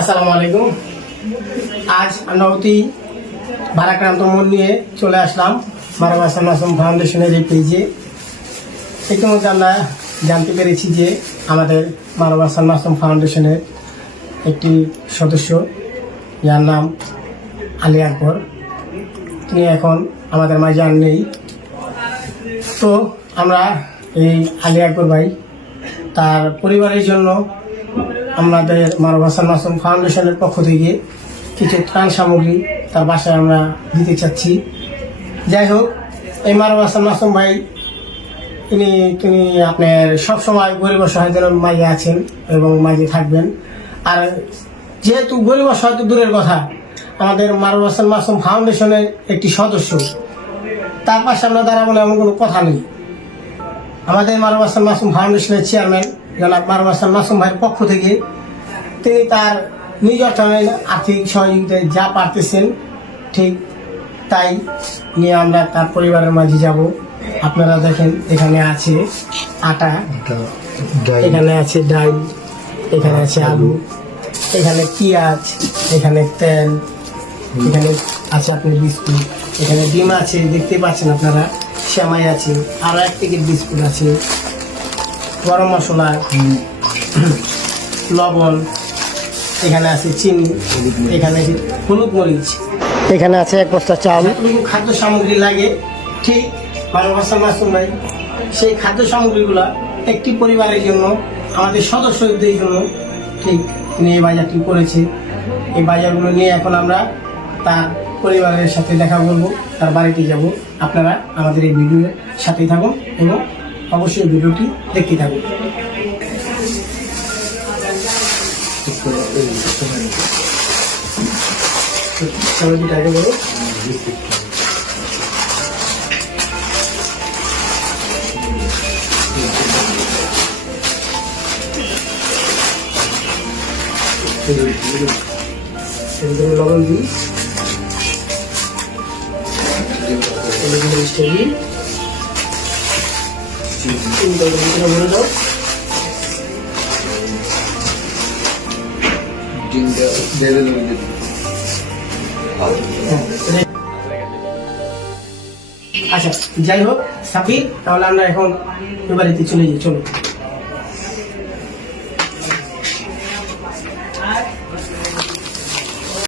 আসসালামু আলাইকুম। আজ আমরা অতি ভারাক্রান্ত মন নিয়ে চলে আসলাম মারওয়া হাসান মাসুম ফাউন্ডেশনের এই পেজে। ইতিমধ্যে আমরা জানতে পেরেছি যে আমাদের মারওয়া হাসান মাসুম ফাউন্ডেশনের একটি সদস্য, যার নাম আলী আকবর, তিনি এখন আমাদের মাঝে আর নেই। তো আমরা এই আলী আকবর ভাই তার পরিবারের জন্য আমাদের মারওয়া হাসান মাসুম ফাউন্ডেশনের পক্ষ থেকে কিছু ত্রাণ সামগ্রী তার বাসায় আমরা দিতে চাচ্ছি। যাই হোক, এই মারওয়া হাসান মাসুম ভাই তিনি আপনার সবসময় গরিব অসহায়দের মাঝে আছেন এবং মাঝে থাকবেন। আর যেহেতু গরিব অসহায় তো দূরের কথা, আমাদের মারওয়া হাসান মাসুম ফাউন্ডেশনের একটি সদস্য, তার পাশে আমরা দাঁড়াবো না এমন কোনো কথা নেই। আমাদের মারওয়া হাসান মাসুম ফাউন্ডেশনের চেয়ারম্যান জনাব মারওয়া হাসান মাসুম ভাইয়ের পক্ষ থেকে তিনি তার নিজ অর্থায়নে আর্থিক সহযোগিতায় যা পারতেছেন ঠিক তাই নিয়ে আমরা তার পরিবারের মাঝে যাব। আপনারা দেখেন, এখানে আছে আটা, এখানে আছে ডাল, এখানে আছে আলু, এখানে পেঁয়াজ, এখানে তেল, এখানে আছে আপনার বিস্কুট, এখানে ডিম আছে দেখতে পাচ্ছেন আপনারা, সেমাই আছে, আরও 1 প্যাকেট বিস্কুট আছে, গরম মশলা, লবণ, এখানে আছে চিনি, এখানে আছে হলুদ মরিচ, এখানে আছে 1 বস্তা চাল। খাদ্য সামগ্রী লাগে ঠিক মারওয়া হাসান মাসুম ভাই সেই খাদ্য সামগ্রীগুলো একটি পরিবারের জন্য, আমাদের সদস্যদের জন্য ঠিক তিনি এই বাজারটি করেছে। এই বাজারগুলো নিয়ে এখন আমরা তার পরিবারের সাথে দেখা করবো, তার বাড়িতে যাব। আপনারা আমাদের এই ভিডিওর সাথেই থাকুন এবং অবশ্যই ভিডিওটি দেখতে থাকুন। আগে বলো, লবণ দিই, ভরে দাও। আচ্ছা, যাই হোক সাফি, তাহলে আমরা এখন বাড়িতে চলে যাই, চলো।